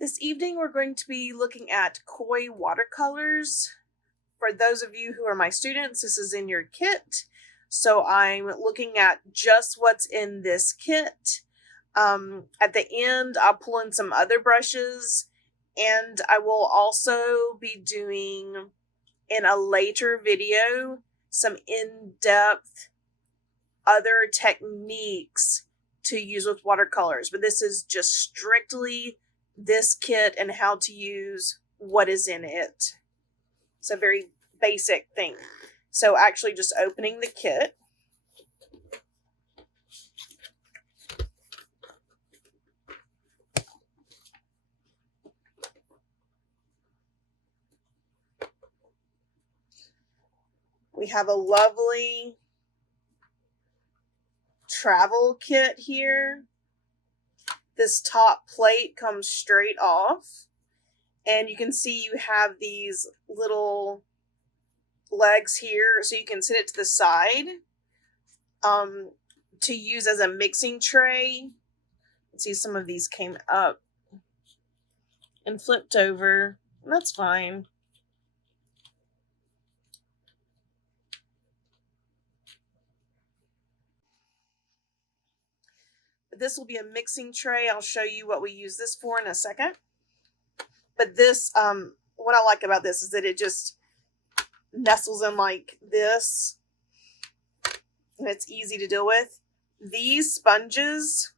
This evening we're going to be looking at koi watercolors. For those of you who are my students, this is in your kit. So I'm looking at just what's in this kit. At the end, I'll pull in some other brushes, and I will also be doing, in a later video, some in-depth other techniques to use with watercolors. But this is just strictly this kit and how to use what is in it. It's a very basic thing. So actually just opening the kit. We have a lovely travel kit here. This top plate comes straight off, and you can see you have these little legs here, so you can sit it to the side to use as a mixing tray. Let's see, some of these came up and flipped over. That's fine. This will be a mixing tray. I'll show you what we use this for in a second. But this, what I like about this is that it just nestles in like this, and it's easy to deal with. These sponges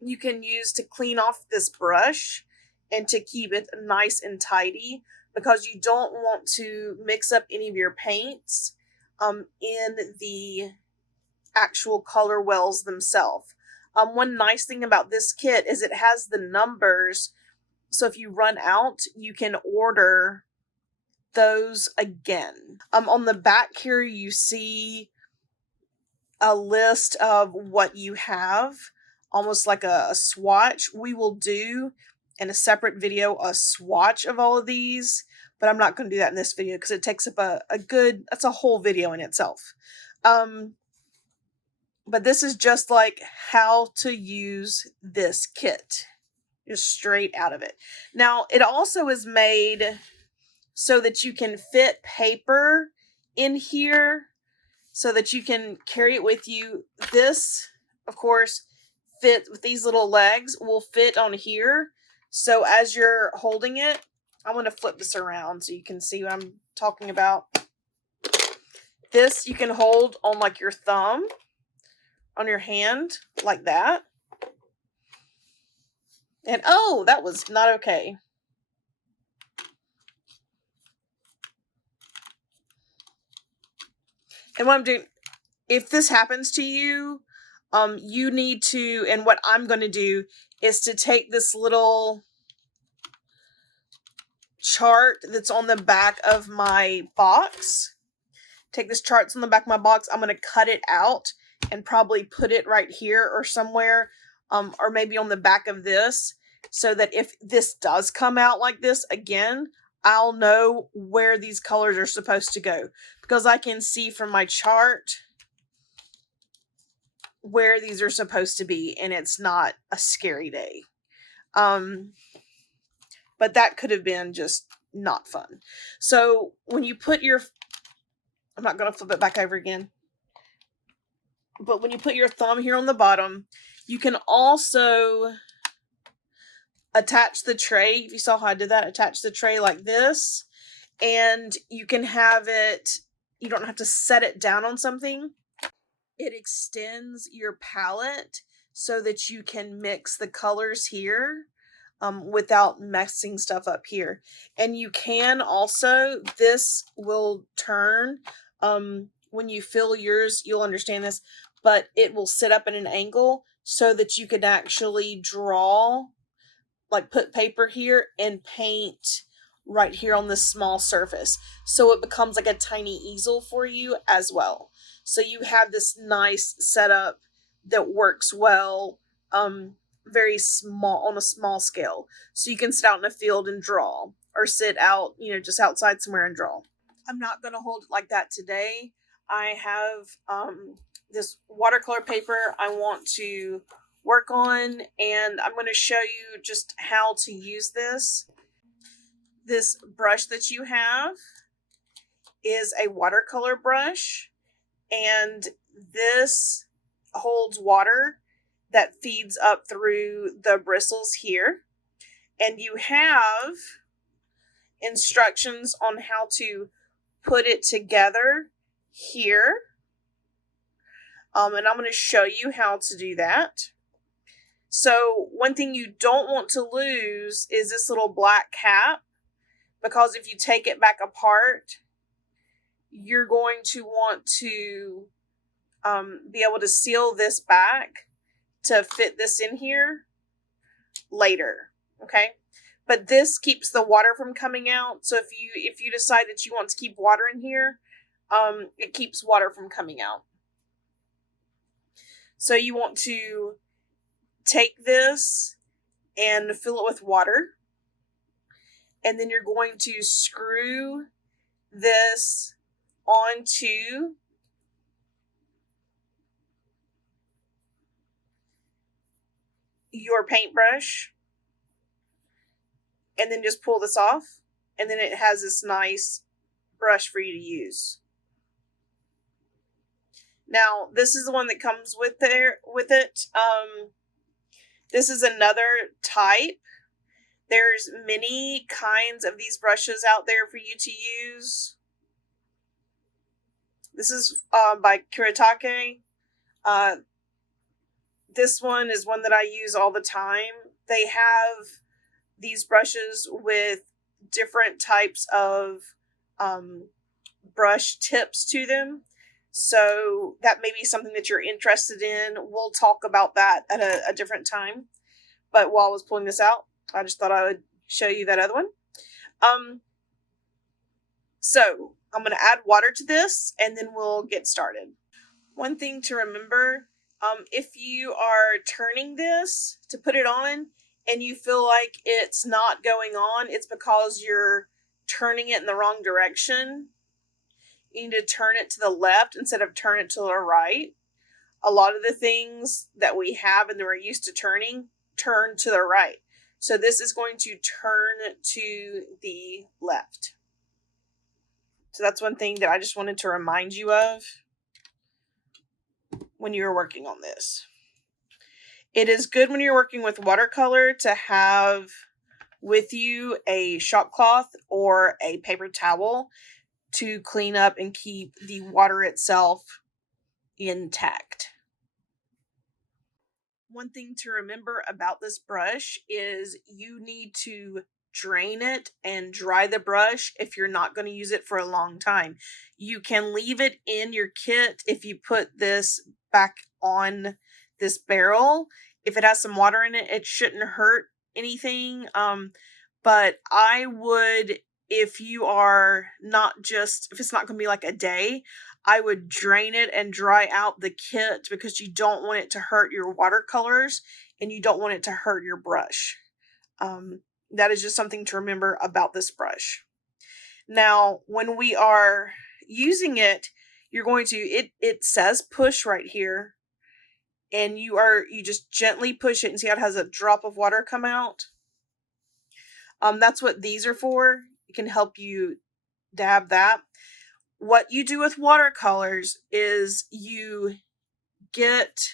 you can use to clean off this brush and to keep it nice and tidy, because you don't want to mix up any of your paints in the actual color wells themselves. One nice thing about this kit is it has the numbers, so if you run out, you can order those again. On the back here, you see a list of what you have, almost like a swatch. We will do in a separate video a swatch of all of these, but I'm not going to do that in this video because it takes up that's a whole video in itself. But this is just like how to use this kit, just straight out of it. Now, it also is made so that you can fit paper in here so that you can carry it with you. This, of course, fit with these little legs, will fit on here. So as you're holding it, I'm going to flip this around so you can see what I'm talking about. This you can hold on like your thumb on your hand like that. And oh, that was not okay. And what I'm doing, if this happens to you, you need to, and what I'm going to do is to take this little chart that's on the back of my box. Take this chart that's on the back of my box. I'm going to cut it out and probably put it right here or somewhere, or maybe on the back of this, so that if this does come out like this again, I'll know where these colors are supposed to go, because I can see from my chart where these are supposed to be, and it's not a scary day. But that could have been just not fun. So when you put your, I'm not going to flip it back over again, but when you put your thumb here on the bottom, you can also attach the tray. If you saw how I did that, attach the tray like this, and you can have it, you don't have to set it down on something. It extends your palette so that you can mix the colors here without messing stuff up here. And you can also, this will turn, when you fill yours, you'll understand this, but it will sit up at an angle so that you can actually draw, like put paper here and paint right here on this small surface. So it becomes like a tiny easel for you as well. So you have this nice setup that works well, very small, on a small scale. So you can sit out in a field and draw, or sit out, just outside somewhere and draw. I'm not going to hold it like that today. I have this watercolor paper I want to work on, and I'm going to show you just how to use this. This brush that you have is a watercolor brush, and this holds water that feeds up through the bristles here. And you have instructions on how to put it together here. And I'm going to show you how to do that. So one thing you don't want to lose is this little black cap, because if you take it back apart, you're going to want to be able to seal this back to fit this in here later. Okay, but this keeps the water from coming out. So if you decide that you want to keep water in here, it keeps water from coming out. So you want to take this and fill it with water, and then you're going to screw this onto your paintbrush, and then just pull this off, and then it has this nice brush for you to use. Now, this is the one that comes with it. This is another type. There's many kinds of these brushes out there for you to use. This is by Kuretake. This one is one that I use all the time. They have these brushes with different types of brush tips to them. So that may be something that you're interested in. We'll talk about that at a different time. But while I was pulling this out, I just thought I would show you that other one. So I'm going to add water to this, and then we'll get started. One thing to remember, if you are turning this to put it on and you feel like it's not going on, it's because you're turning it in the wrong direction. You need to turn it to the left instead of turn it to the right. A lot of the things that we have and that we're used to turning, turn to the right. So this is going to turn to the left. So that's one thing that I just wanted to remind you of when you're working on this. It is good when you're working with watercolor to have with you a shop cloth or a paper towel to clean up and keep the water itself intact. One thing to remember about this brush is you need to drain it and dry the brush if you're not going to use it for a long time. You can leave it in your kit if you put this back on this barrel. If it has some water in it, it shouldn't hurt anything. But I would, if you are not just, if it's not going to be like a day, I would drain it and dry out the kit, because you don't want it to hurt your watercolors and you don't want it to hurt your brush. That is just something to remember about this brush. Now, when we are using it, you're going to, it says push right here, and you just gently push it and see how it has a drop of water come out. That's what these are for. It can help you dab that. What you do with watercolors is you get,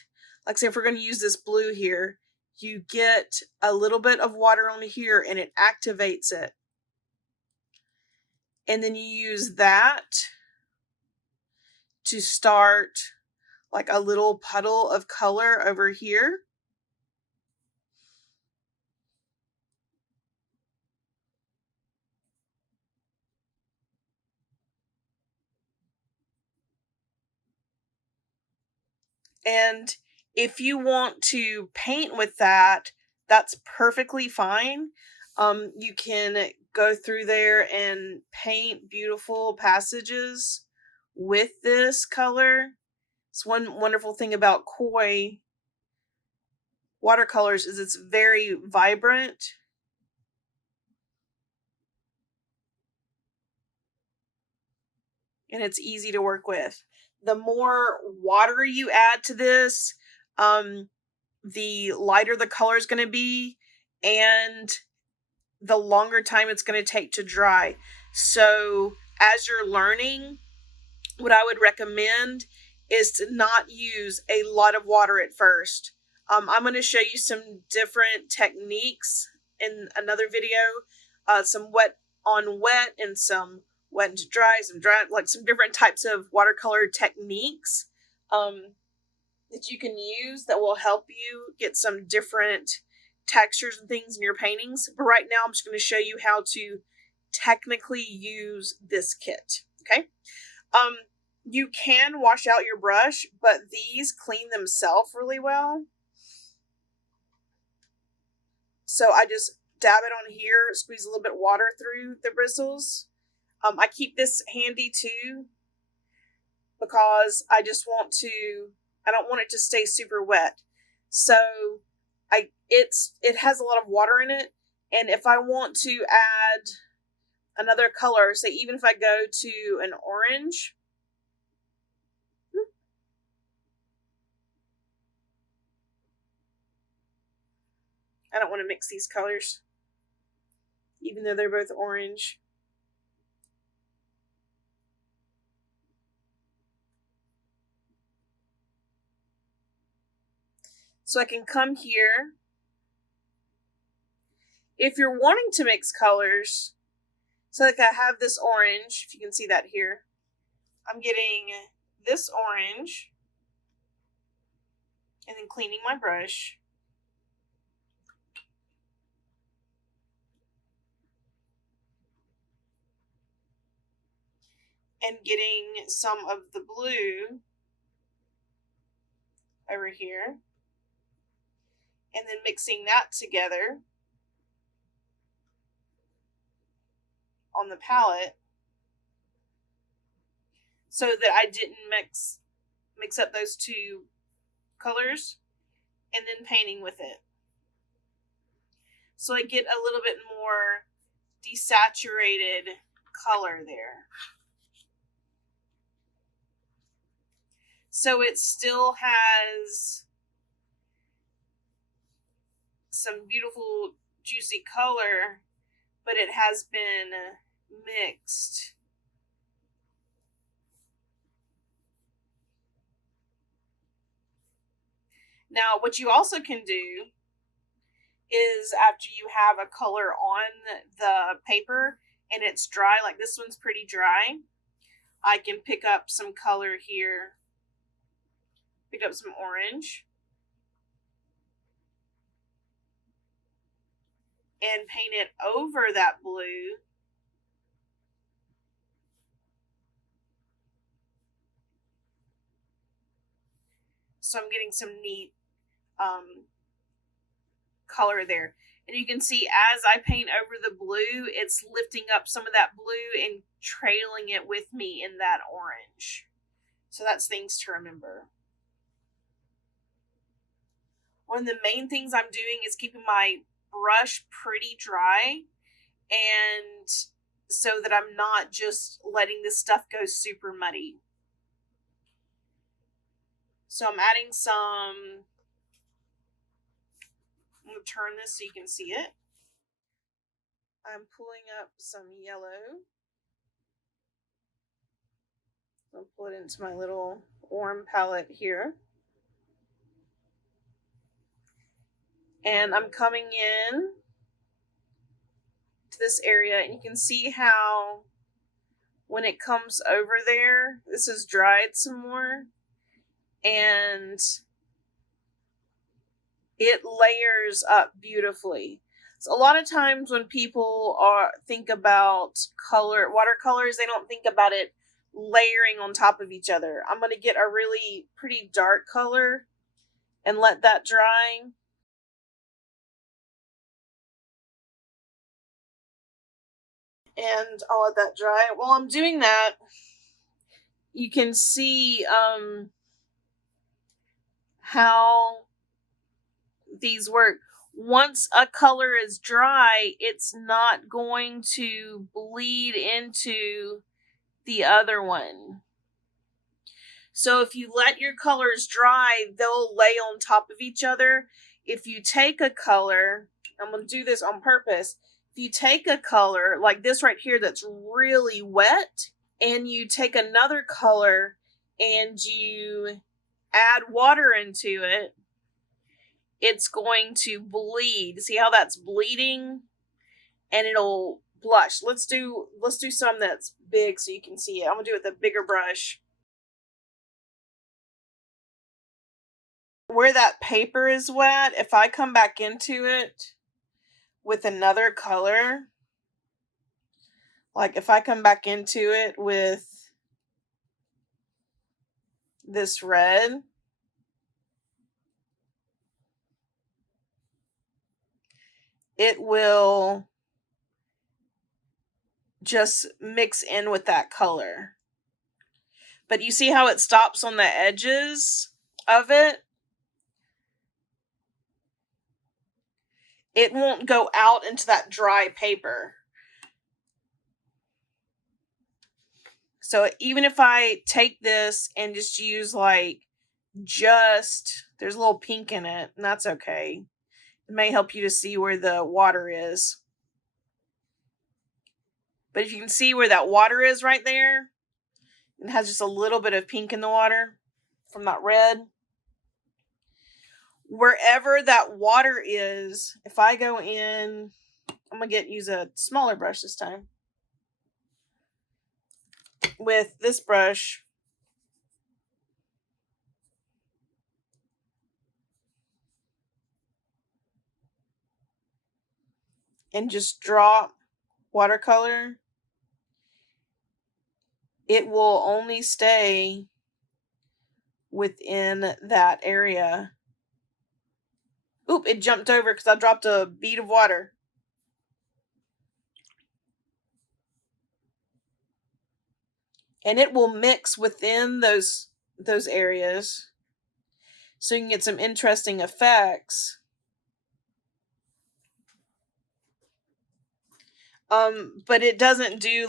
like say if we're going to use this blue here, you get a little bit of water on here and it activates it. And then you use that to start like a little puddle of color over here. And if you want to paint with that, that's perfectly fine. You can go through there and paint beautiful passages with this color. It's one wonderful thing about Koi watercolors is it's very vibrant. And it's easy to work with. The more water you add to this, the lighter the color is going to be and the longer time it's going to take to dry. So as you're learning, what I would recommend is to not use a lot of water at first. I'm going to show you some different techniques in another video, some wet on wet and some wet into dry, some dry, like some different types of watercolor techniques that you can use that will help you get some different textures and things in your paintings. But right now I'm just going to show you how to technically use this kit. Okay. You can wash out your brush, but these clean themselves really well. So I just dab it on here, squeeze a little bit of water through the bristles. I keep this handy too because I don't want it to stay super wet. So it has a lot of water in it, and if I want to add another color, say even if I go to an orange, I don't want to mix these colors, even though they're both orange. So I can come here. If you're wanting to mix colors, so like I have this orange, if you can see that here, I'm getting this orange and then cleaning my brush. And getting some of the blue over here. And then mixing that together on the palette so that I didn't mix up those two colors and then painting with it. So I get a little bit more desaturated color there. So it still has some beautiful juicy color, but it has been mixed. Now, what you also can do is after you have a color on the paper and it's dry, like this one's pretty dry, I can pick up some color here, pick up some orange, and paint it over that blue. So I'm getting some neat color there. And you can see as I paint over the blue, it's lifting up some of that blue and trailing it with me in that orange. So that's things to remember. One of the main things I'm doing is keeping my brush pretty dry, and so that I'm not just letting this stuff go super muddy. So I'm adding some, I'm going to turn this so you can see it. I'm pulling up some yellow. I'll pull it into my little warm palette here. And I'm coming in to this area, and you can see how when it comes over there, this is dried some more, and it layers up beautifully. So a lot of times when people think about watercolors, they don't think about it layering on top of each other. I'm going to get a really pretty dark color and let that dry. And I'll let that dry. While I'm doing that, you can see how these work. Once a color is dry, it's not going to bleed into the other one. So if you let your colors dry, they'll lay on top of each other. If you take a color, I'm going to do this on purpose. If you take a color like this right here that's really wet, and you take another color and you add water into it, it's going to bleed. See how that's bleeding? And it'll blush. Let's do some that's big so you can see it. I'm gonna do it with a bigger brush. Where that paper is wet, if I come back into it with another color, like if I come back into it with this red, it will just mix in with that color. But you see how it stops on the edges of it? It won't go out into that dry paper. So even if I take this and just use there's a little pink in it, and that's okay. It may help you to see where the water is. But if you can see where that water is right there, it has just a little bit of pink in the water from that red. Wherever that water is, if I go in, I'm going to use a smaller brush this time. With this brush, and just drop watercolor, it will only stay within that area. Oop, it jumped over because I dropped a bead of water. And it will mix within those areas so you can get some interesting effects. But it doesn't do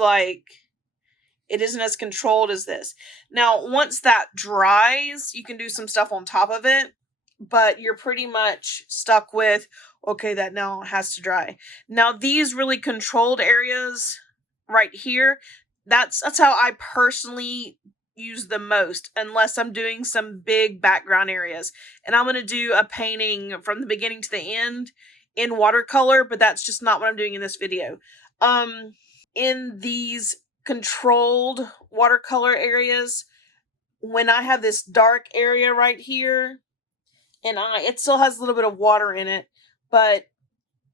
it isn't as controlled as this. Now, once that dries, you can do some stuff on top of it, but you're pretty much stuck with, okay, that now has to dry. Now, these really controlled areas right here, that's how I personally use the most, unless I'm doing some big background areas. And I'm going to do a painting from the beginning to the end in watercolor, but that's just not what I'm doing in this video. In these controlled watercolor areas, when I have this dark area right here, and it still has a little bit of water in it, but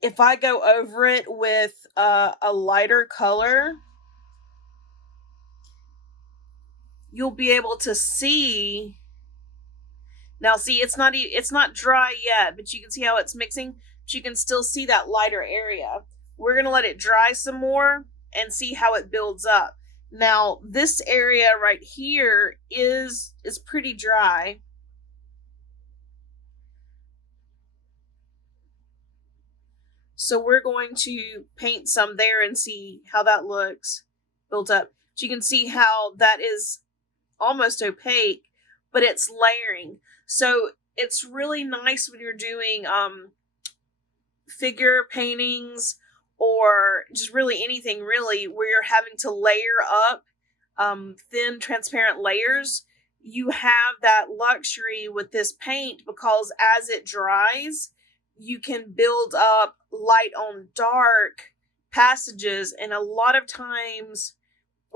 if I go over it with a lighter color, you'll be able to see. Now, see, it's not dry yet, but you can see how it's mixing. But you can still see that lighter area. We're gonna let it dry some more and see how it builds up. Now, this area right here is pretty dry. So we're going to paint some there and see how that looks built up. So you can see how that is almost opaque, but it's layering. So it's really nice when you're doing figure paintings or just really anything really where you're having to layer up thin transparent layers. You have that luxury with this paint because as it dries, you can build up light on dark passages, and a lot of times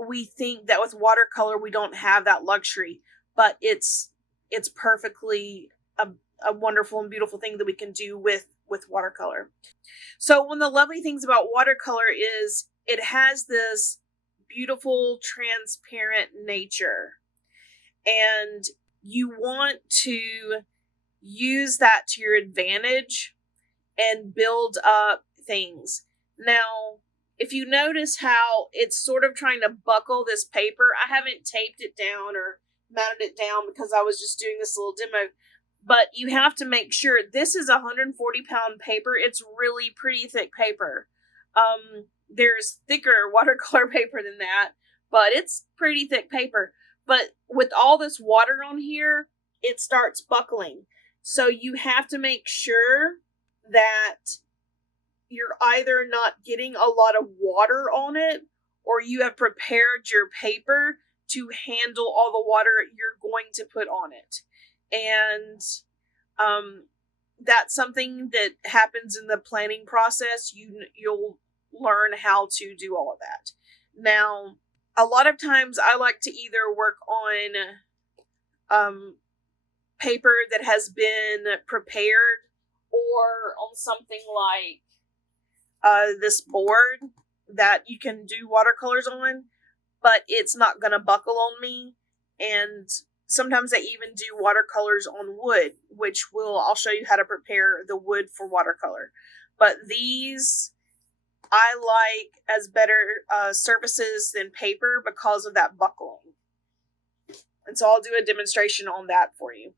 we think that with watercolor we don't have that luxury, but it's perfectly a wonderful and beautiful thing that we can do with watercolor. So one of the lovely things about watercolor is it has this beautiful transparent nature, and you want to use that to your advantage and build up things. Now, if you notice how it's sort of trying to buckle this paper, I haven't taped it down or mounted it down because I was just doing this little demo, but you have to make sure this is 140-pound paper. It's really pretty thick paper. There's thicker watercolor paper than that, but it's pretty thick paper. But with all this water on here, it starts buckling. So you have to make sure that you're either not getting a lot of water on it, or you have prepared your paper to handle all the water you're going to put on it. And that's something that happens in the planning process. You'll learn how to do all of that. Now, a lot of times I like to either work on paper that has been prepared, or on something like this board that you can do watercolors on, but it's not going to buckle on me. And sometimes I even do watercolors on wood, which I'll show you how to prepare the wood for watercolor. But these I like as better surfaces than paper because of that buckling. And so I'll do a demonstration on that for you.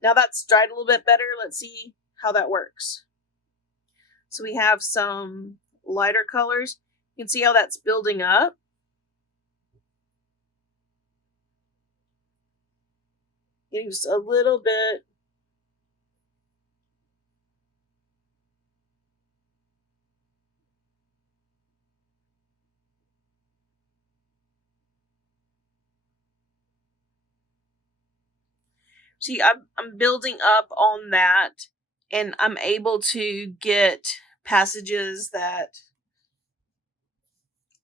Now that's dried a little bit better. Let's see how that works. So we have some lighter colors. You can see how that's building up. Just a little bit. See, I'm building up on that, and I'm able to get passages that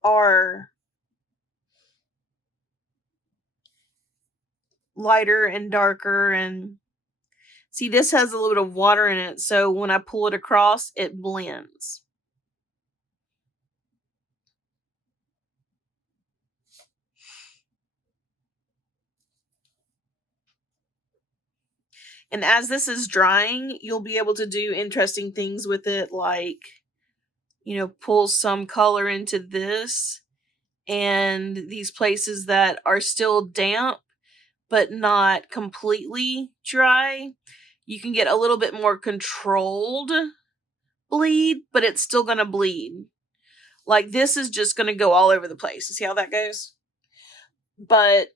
are lighter and darker. And see, this has a little bit of water in it, so when I pull it across, it blends. And as this is drying, you'll be able to do interesting things with it, like, pull some color into this, and these places that are still damp but not completely dry, you can get a little bit more controlled bleed, but it's still going to bleed. Like, this is just going to go all over the place. You see how that goes? But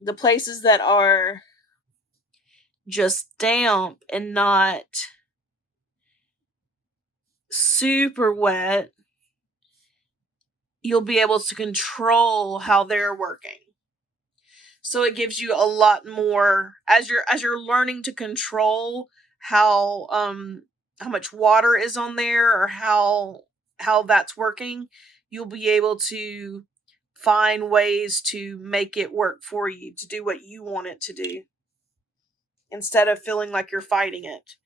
the places that are just damp and not super wet, you'll be able to control how they're working. So it gives you a lot more as you're learning to control how much water is on there, or how that's working. You'll be able to find ways to make it work for you, to do what you want it to do, instead of feeling like you're fighting it.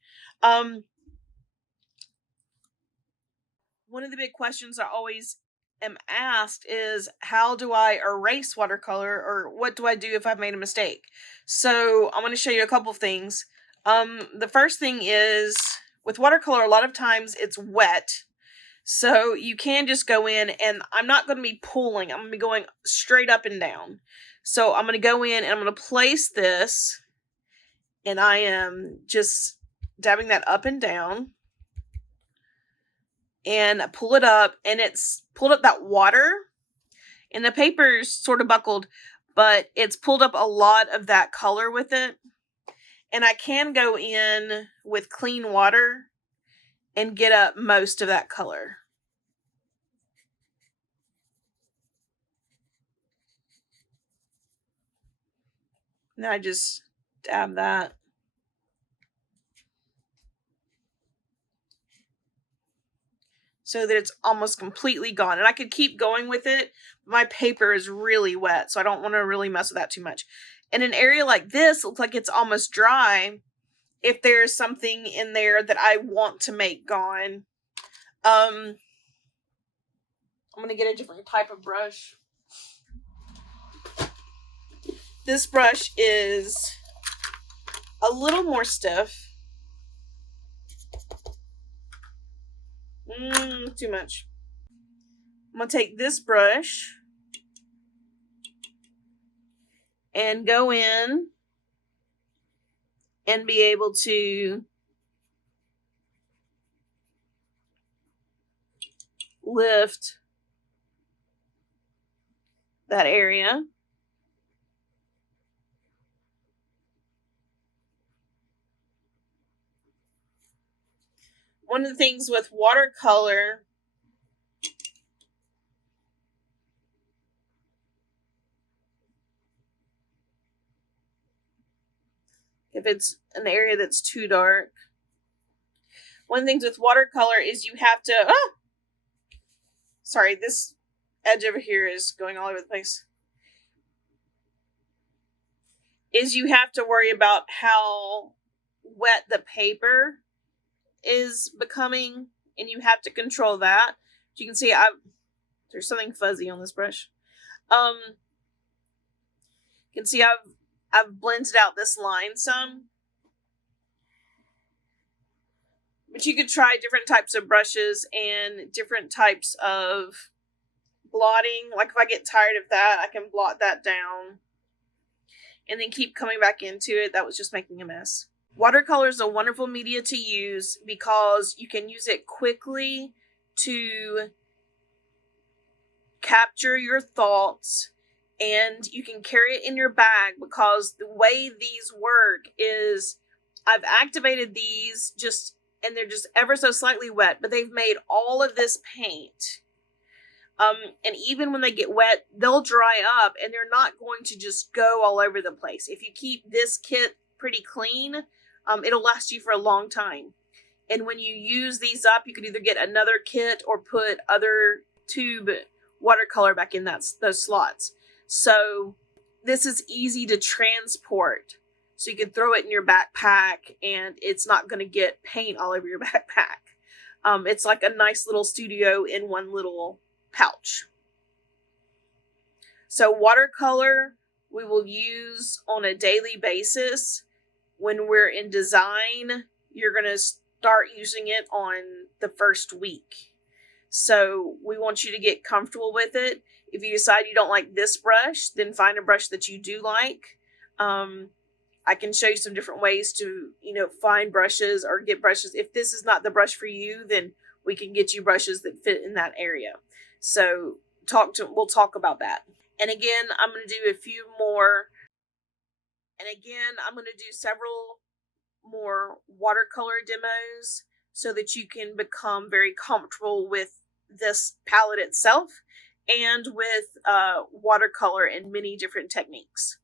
One of the big questions I always am asked is, how do I erase watercolor, or what do I do if I've made a mistake? So I'm going to show you a couple things. The first thing is, with watercolor, a lot of times it's wet. So you can just go in, and I'm not going to be pulling. I'm going to be going straight up and down. So I'm going to go in and I'm going to place this, and I am just dabbing that up and down. And pull it up, and it's pulled up that water, and the paper's sort of buckled, but it's pulled up a lot of that color with it. And I can go in with clean water and get up most of that color. Now I just dab that. So that it's almost completely gone. And I could keep going with it. My paper is really wet, so I don't want to really mess with that too much. In an area like this, looks like it's almost dry. If there's something in there that I want to make gone, I'm going to get a different type of brush. This brush is a little more stiff. Too much. I'm going to take this brush and go in and be able to lift that area. one of the things with watercolor, if it's an area that's too dark, one of the things with watercolor is you have to, sorry, this edge over here is going all over the place, is you have to worry about how wet the paper is becoming, and you have to control that. As you can see, there's something fuzzy on this brush. You can see I've blended out this line some. But you could try different types of brushes and different types of blotting. Like if I get tired of that, I can blot that down and then keep coming back into it. That was just making a mess. Watercolor is a wonderful media to use because you can use it quickly to capture your thoughts, and you can carry it in your bag because the way these work is I've activated these and they're just ever so slightly wet, but they've made all of this paint. And even when they get wet, they'll dry up and they're not going to just go all over the place. If you keep this kit pretty clean, it'll last you for a long time. And when you use these up, you can either get another kit or put other tube watercolor back in those slots. So this is easy to transport. So you can throw it in your backpack and it's not going to get paint all over your backpack. It's like a nice little studio in one little pouch. So watercolor we will use on a daily basis. When we're in design, you're going to start using it on the first week. So we want you to get comfortable with it. If you decide you don't like this brush, then find a brush that you do like. I can show you some different ways to, find brushes or get brushes. If this is not the brush for you, then we can get you brushes that fit in that area. So we'll talk about that. And again, I'm going to do a few more. And again, I'm going to do several more watercolor demos so that you can become very comfortable with this palette itself and with watercolor and many different techniques.